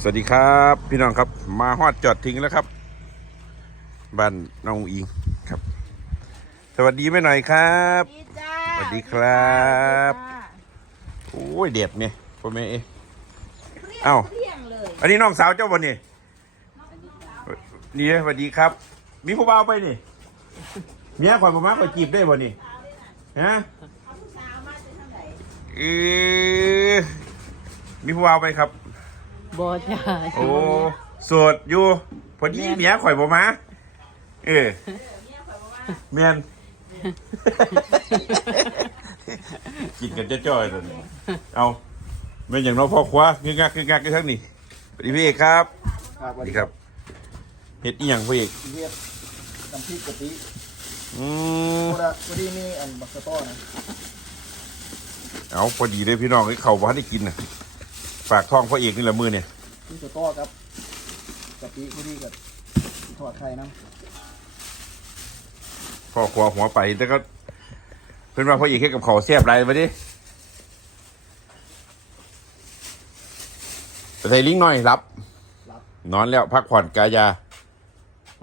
สวัสดีครับ พี่น้องครับ มาฮอดจอดทิ้งแล้วครับ บ้านน้องอิงครับ สวัสดีแม่หน่อยครับดีจ้าสวัสดีครับสวัสดีจ้าโอ้ยเด็ดเนี่ยพ่อแม่เอ๊ะเอ้า เที่ยงเลยอันนี้น้องสาวเจ้าบ่นี่นี่สวัสดีครับ มีผู้บ่าวไปนี่เมียข่อยบ่มาข่อยจีบได้บ่นี่ฮะเออมีผู้บ่าวไปครับ บอจ้าโอ้โสดอยู่พอดีเมียข่อยบ่มาเออแม่นกินกันจ้อยๆตัวนี้เอาเป็นอย่างน้องพ่อคว้าคืองักคืองักกันทั้งนี้สวัสดีพี่เอกครับครับสวัสดีครับเฮ็ดอีหยังพี่เอกเรียกน้ำพริกกะปิอืมโคดะพอดีมีอันบักสะต้อนะเอาพอดีเลยพี่น้องให้เขาบ่ทันได้กินน่ะ ฝากท้องพ่อเอกนี่แหละมือเนี่ยมีสะต้อครับกะปิพอดีกับทอดไข่น้พ่อครัวหัวไปแต่ก็ เพิ่นว่าพ่อเอกเฮ็ดกับข้าวแซ่บหลายมาดิใส่ลิงหน่อยรับำรับ นอนแล้วพักผ่อนกายา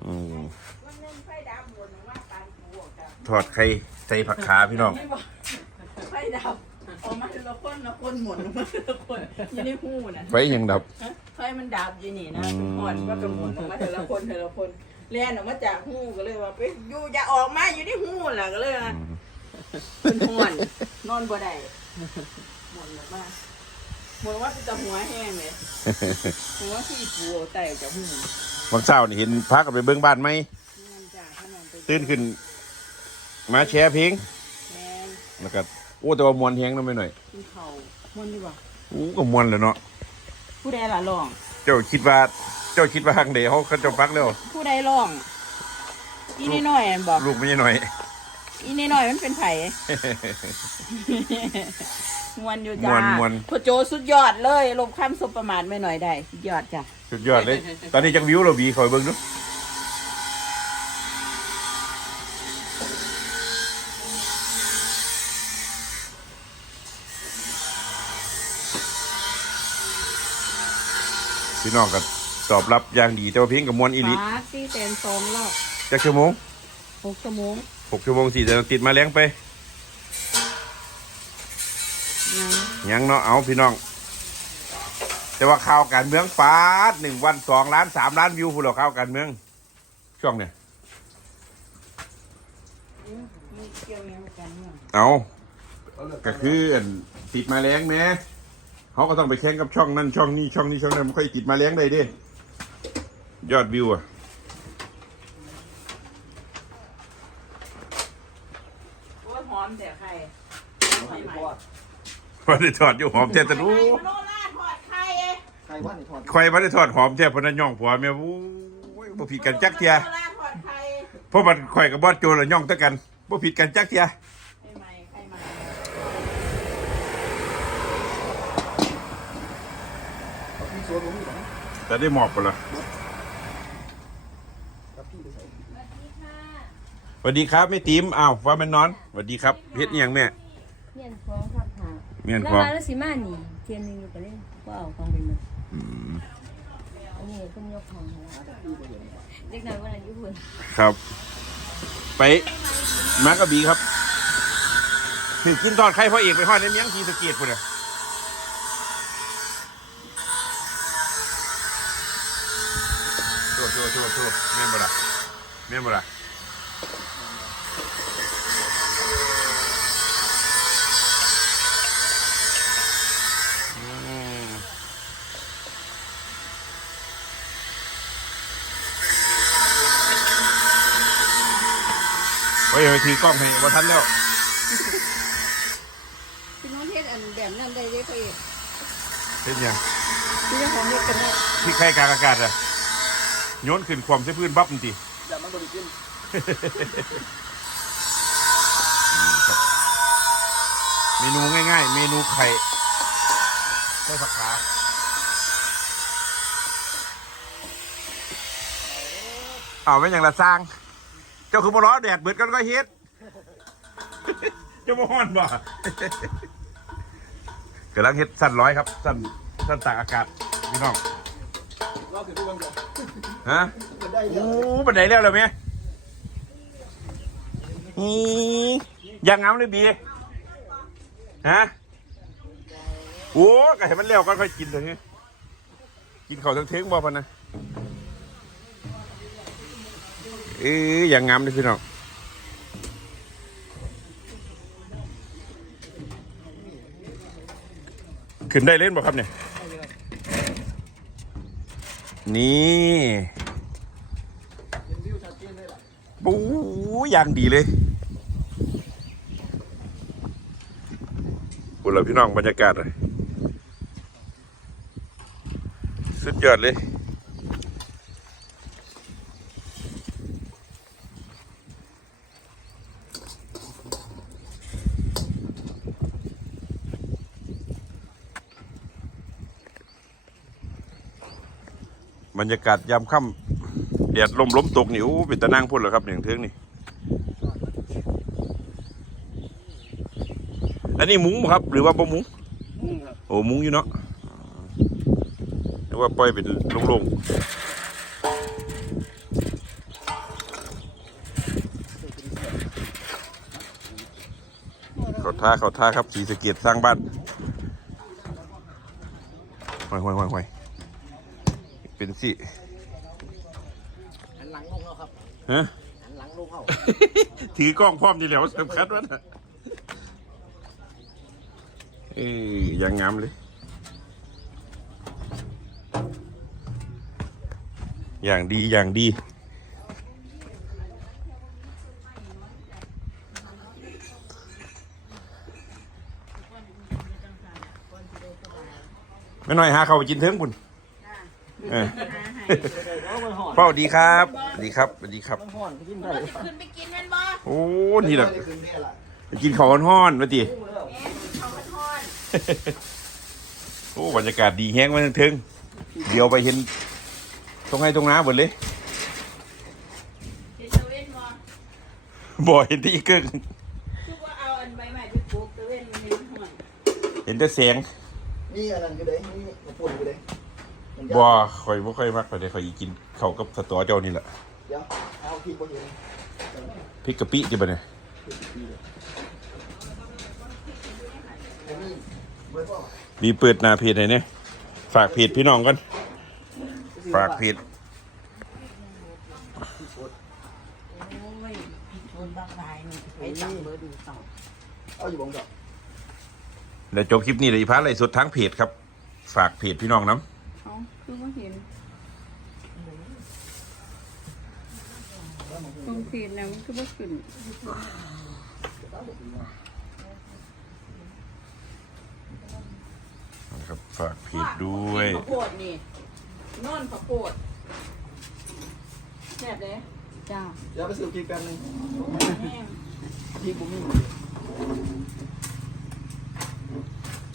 อืมวันหนึงไฟดับหมดว่าปานกูออกจากทอดไข่ใส่ผักขาพี่น้องไฟดับออกมาทีละ คนละคนหมดมาทีละคนอยี่ในหูน่ะไฟยังดับไฟมันดับอยู่นี่นะอืมหอนว่ากระหมุนออกมาทีละคนทีละคนแล่นออกมาจากหูก็เลยว่าไปอยู่อย่าออกมาอยู่ที่หูแหละก็เลยว่าเป็นหอนนอนบ่ได้หมดแบบว่าหมดว่าจะหัวแห้งเลยหัวที่ปูเอาไตจากหูบางเช้านี่เห็นพักกันไปเบิ้งบ้านไหม นั่นจ้ะถ้านอนไปตื่นขึ้น มาแชร์เพลงแม่นแล้วก็ โอ้แต่ว่ามวนแฮงน้ำไปหน่อยกินเขาวมันดีกว่าโอ้ก็มวนเลยเนาะผู้ใดล่ะร้อง เจ้าคิดว่า เจ้าคิดว่าฮังเดเขาเขาเจะฟักแล้วผู้ใดร้องอีนี่น้อยอันบอกลูกไม่ใช่หน่อย อีนี่น้อยมันเป็นไผ่ มวนอยู่จ้ามวนมวนพ่อโจสุดยอดเลยลบข้ามสบประมาทไม่หน่อยได้สุดยอดจ้ะ สุดยอดเลย ตอนนี้จักวิวเราบีคอยเบิ้งดู พี่น้องก็ตอบรับอย่างดีแต่ว่าเพลงกับมวนอีหลิฟ้าซี่เต็นสองรอบจักชั่วโมงหกชั่วโมงหกชั่วโมงสี่จะติดมาแรงไปยังยังเนาะเอาพี่น้อง แต่ว่าข่าวการเมืองฟาดหนึ่งวันสองล้านสามล้านวิวพูดหรอข่าวการเมือง ช่วงเนี่ยมีเกี่ยวยังกันเมื่อเอาก็คืออันติดมาแรงแหม่ เขาก็ต้องไปแข่งกับช่องนั้นช่องนี้ช่องนี้ช่องนั้นมันค่อยติดมาแรงได้เดิยอดวิวอะโอ้ยหอมแต่ใครหอมใหม่ทอดวันได้ทอดอยู่หอมแท้แต่ๆรู้ไข่มโนราทอดไข่เอ้ไข่ว่านนี่ทอดใครมาได้ทอดหอมแท้เพราะนั้นย่องผัวแม่วู้ยบ่ผิดกันจักเทียมโนราทอดไข่ เพราะมันข่อยกับบอสโจละย่องตะกันบ่ผิดกันจักเทีย ไข่ใหม่ไข่ใหม่ พี่ส วนผมนี่หรอแต่ได้หมอบปะล่ะกับพี่ไปใส่สวัสดีครับแม่ติ๋มอ้าวว่ามันนอนสวัสดีครับเฮ็ดอิหยังแม่ เมียนคล้องครับหาเมียนแล้วคองมาแล้วสิมาหนีเทียนหนึงอยู่ก็เล่นก็เอาของไปหมดอืมอันนี้เพิ่งยกของมาแล้วเด็กน้อยวันนั้นอยู่พุ่นครับ ไปมากระบีครับถือกินทอดไข่พ่อเอกไปทอดในเมียงทีสะเกียดพุ่นน่ะ ถือกล้องให้ว่าทันแล้วพี่น้องเฮ็ดอันแบบนั้นได้เลยพ่อเอกเป็นยัง พี่เจ้าของเฮ็ดกันได้ ที่ใครกลางอากาศอะ โยนขึ้นความใส่พื้นบับมันทีแต่มันบริกินเมนูง่ายๆ เมนูไข่ใส่ผักขาเอาไม่อย่างละสร้าง เจ้าคือบ่ร้อแดดเบิดกันก็เฮ็ด เจ้าบ่ฮ้อนบ่กำลังเฮ็ดสั้นร้อยครับ สั้นสั้นตากอากาศพี่น้องว่าคือทุกวันก่อน ฮะโอ้บันไดแล้วเหรอแม่นี่ยังงามเลยบีฮะโอ้ก็ให้มันแล้วก็ค่อยกินเถอะนี่กินข้าวทั้งเทงบ่พะนะเอ้ยยังงามเลยพี่น้องขึ้นได้เล่นบ่ครับเนี่ย นี่ปูอย่างดีเลยบุญละพี่น้องบรรยากาศเลยสุดยอดเลย บรรยากาศยามค่ำแดดลมล้มตกนี่โอ้เป็นตะนั่งพุ่นเหรอครับหนึ่งเทืองนี่ อันนี้มุ้งบ่ครับ หรือว่าบ่มุ้งมุ่งครับโอ้มุ้งอยู่เนาะนึกว่าปล่อยเป็นโล่งๆเขาท่าเขาท่าครับสีสะเกียดสร้างบ้านห่วยห่วยห่วยห่วย เป็นสิหันหลังลงแล้วครับฮะหันหลังลงเอาถือกล้องพร้อมนี่แหล้วสำคัญวะนะเอ้ยยังงามเลย อย่างดีอย่างดี ไม่น้อยหาเขาวไปกินเทิงคุณ เออพ่อสวัสดีครับสวัสดีครับสวัสดีครับห่อนกินได้ขึ้นไปกินแม่นบ่โอ้นี่แหละไปกินข้าวห้อนๆมาดิแม่เขามาทอดโอ้บรรยากาศดีแห้งมาทั้งเทิงเดี๋ยวไปเห็นตรงไหนตรงน้าหมดเลยเห็นตะเวนบ่บ่เห็นที่อีกเกิงคือว่าเอาอันใบใหม่ไปปลูกตะเวนมันมีห่วยเห็นแต่แสงนี่อันนั้นก็ได้นี่ปุ่นก็ได้ บ่ค่อยบ่ค่อยมักไปเลยค่อยกินข้าวกับสตอเจ้านี่แหละเดี๋ยวเอาที่บนอยู่นี่พริกกะปิจิบ่เนี่ยอันนี้เบอร์พ่อมีเปิดหน้าเพจให้เนี่ยฝากเพจพี่น้องกันฝากเพจโอ้ยพริกป่นบักหลายนี่ไปตักเบอร์ดูต่อเอาอยู่บนก่อนแล้วจบคลิปนี้เลยอีพาไลฟ์สดทั้งเพจครับ ฝากเพจพี่น้องน้เอาคือว่าเห็นตรงขีดนะมันคือว่าขึ้นำนะครับฝากเพจด้วยข้าวโพดนี่นอนข้าวโพดแซ่บเลยจ้าเดี๋ยวไปซื้อพริกแป๊บนึงแห้งพริกบุ้มี่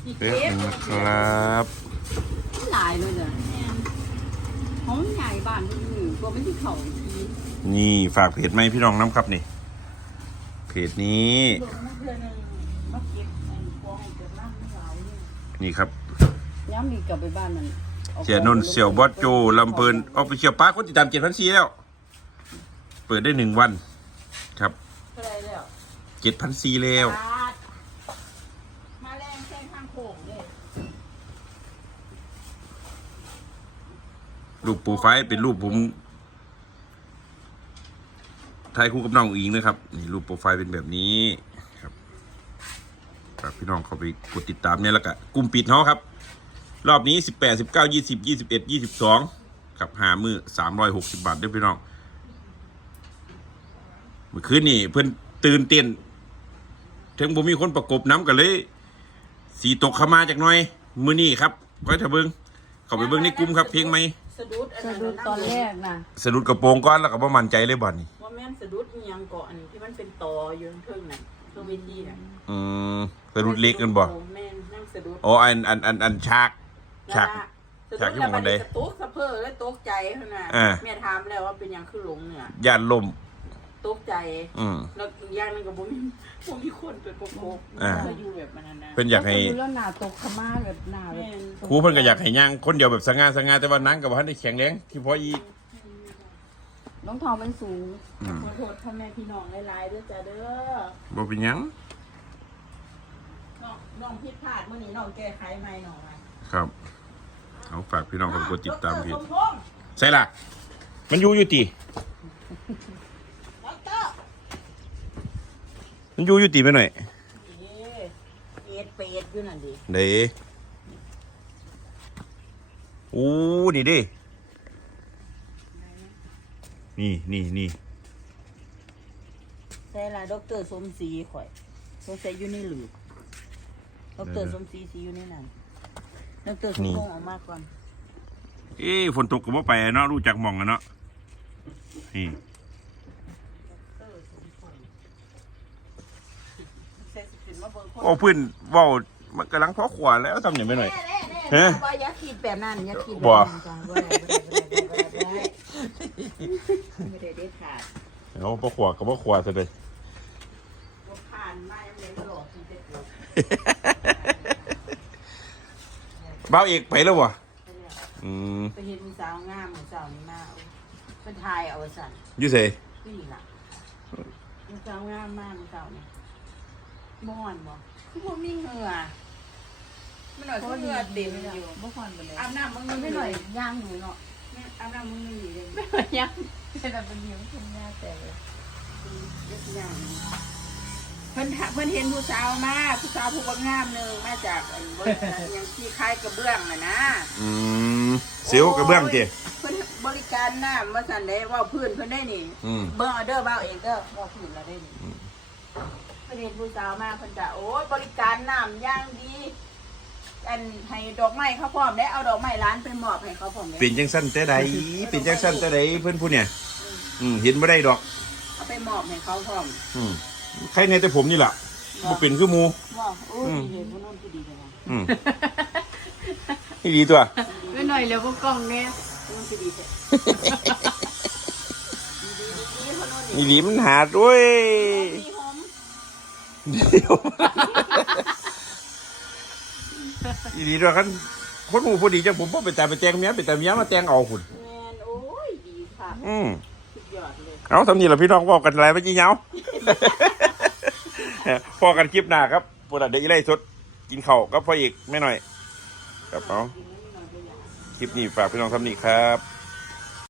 อีกเป๊เก็บบนึงนะครับ หลายเลยเนี่ยห้องใหญ่บ้านนี่ตัวไม่ที่เขาอีกทีนี่ฝากเพจไหมพี่น้องน้ำครับนี่ เพจนี้ลงมาเพื่อนึงมาเก็บไอ้กองเก็บน้ำไม่ไหลนี่นี่ครับ ย้ำมีกลับไปบ้านมันเสียนนท์เสี่ยวบอสโจลำเพลินออฟฟิเชียลปาร์คคนติดตามเจ็ดพันสี่แล้ว เปิดได้หนึ่งวัน ครับเท่าไรแล้วเจ็ดพันสี่แล้วบาทมาแรงแข้งข้างโค้งเลย รูปโปรไฟล์เป็นรูปผมถ่ายคู่กับน้องอิงนะครับนี่รูปโปรไฟล์เป็นแบบนี้ครับฝากพี่น้องเข้าไปกดติดตามเนี่ยแล้วก็กลุ่มปิดเขาครับ รอบนี้สิบแปดสิบเก้ายี่สิบยี่สิบเอ็ดยี่สิบสองครับหามือสามร้อยหกสิบบาทด้วยพี่น้องเมื่อคืนนี่เพื่อนตื่นเต้นถึงผมมีคนประกบน้ำกันเลย สีตกขมาจากหน้อย มือนี่ครับก้อยทะเบิงเข้าไปเบิ้งในกลุ่มครับ เพลงไหม สะดุดอันสะนั้นดุดตอนแรกนะสะดุดกระโปรงก้อนแล้วก็บ่มั่นใจเลยบ่นี่ว่าแม่นสะดุดอิหยังเกาะอันที่มันเป็นตออยู่ข้างๆน่ะตัวเวทีน่ะอืมสะดุดเล็กกันบ่แม่นนั่งสะดุดอ๋ออันอันอันอันฉากฉาก ฉากฉากที่ผมมัมันได้สะตุกสะเพ้อแล้วตกใจขนาดอ่า แม่ถามแล้วว่าเป็นหยังคือหลงเนี่ย ย่านลม ตกใจอืม แล้วอีกอย่างหนึงก็บ่มีบ่มีคนไปประกบอ่า ก็อยู่แบบนั้นนะ เพิ่นอยากให้ดูแล้วหน้าตกขม่าแบบหน้าแบบแม่นครูเพิ่นก็อยากให้ย่างคนเดียวแบบสง่าสง่าแต่ว่านั่งกับว่าได้แข็งแรงที่พออีน้องทองมันสูงอืมขอโทษพ่อแม่พี่น้องหลายๆเด้อจ้าเด้อบ่เป็นหยังน้องน้องผิดพลาดมื้อนี้น้องแก้ไขใหม่น้องว่าครับเอาฝากพี่น้องกับกดติดตามพี่ดรสมพงษ์ใช่ล่ะ มันอยู่อยู่ติ ดร มันอยู่อยู่ติไปหน่อยเอ๊ะเป็ดเป็ดอยู่นั่นดิเด้อู้นี่เดินี่นี่นี่ใช่ล่ะดรสมศรีข่อยสงสัยอยู่ในหลืบดรสมศรีสิอยู่ในนั้นดรสมพงษ์ออกมาก่อนเอ้ฝนตกก็บ่ไปเนาะรู้จักหมองกันเนาะนี่ ใส่สิขึ้น มาเบิ่งคนโอ้เพื้นเว้ามันกำลังพอขวาแล้วทำอย่างไม่หน่อยแน่แน่แน่ฮะบ่อย่าคิดแบบนั้นอย่าคิดแบบบ่นั้นจ้ะบ่ได้บ่ได้บ่ได้บ่ได้บ่ได้ไม่ได้เด็ดขาดเอาพอขวาก็บ่ขวาซะเลย บ่ผ่านมายังไม่หลอกที่จะเกิดเบ้าเอกไปแล้ววะไปแล้วอืมไปเห็นสาวงามเหมือนสาวนี้มาเอาเป็นทายเอาสั่นอยู่ไสนี่ล่ะมันสาวงามมากมันสาวนี่ ม่อนบ่คือบ่มีเหงื่อมันหน่อยคือเหงื่อเต็มอยู่บ่คอนไปเลยอาบน้ำมึงมันไม่ไม่หหน่น่ออยยย่างหนูเนาะอาบน้ำมึงไม่อยู่เลยย่างแต่เป็นเลี้ยงคุณแม่แต่ยกอย่างเพิ่นถเพิ่นเห็นผู้สาวมาผู้สาวผู้บ่งามหนึงมาจากอันบริษัทยังที่คล้ายกระเบื้องน่ะนะอืมเสียวกระเบื้องติเพิ่นบริการน้ำว่าซั่นได้เว่าพื้นเพิ่นได้นี่อืมเบิ่งเอาเด้อเว้าเองเด้อเว่าพื้นเราได้นี่ เพิ่นเห็นผู้สาวมาเพิ่นจะโอ้ยบริการน้ำอย่างดีอันให้ดอกไม้เขาพร้อมได้เอาดอกไม้ร้านไปมอบให้เขาพร้อมได้เป็นจังสั้นแต่ใดเป็นจังสั้นแต่ใดเพิ่นผู้เนี่ย อืมเห็นบ่ได้ดอก เอาไปมอบให้เขาพร้อมอืมใครในแต่ผมนี่ล่ะบ่เป็นคือหมูว่าโอ้ยอืมเห็นผู้นู้นผู้ดีจังว่าอืมนี่ดีตัวไม่หน่อยแล้วก็กล้องแน่ผู้นู้นผู้ดีแท้ดีๆดีๆผู้นู้นนี่นี่ดีมันหาด้วยมีหอม เดี๋ยวนี่ดีด้วยกันคนหมู่ผู้ดีจังผมบ่ไปแต่ไปแจงเมียไปแต่เมียมาแจงเอาคุณแมนโอ้ยดีค่ะอืมสุดยอดเลยเอาทำนี่แหละพี่น้องบอกกันอะไรไม่จีเหงาพอกันคลิปหน้าครับปวดเด็กไล่สดกินข้าวกับพ่ออีกไม่หน่อย ครับเอาคลิปนี้ฝากพี่น้องทำนี่ครับ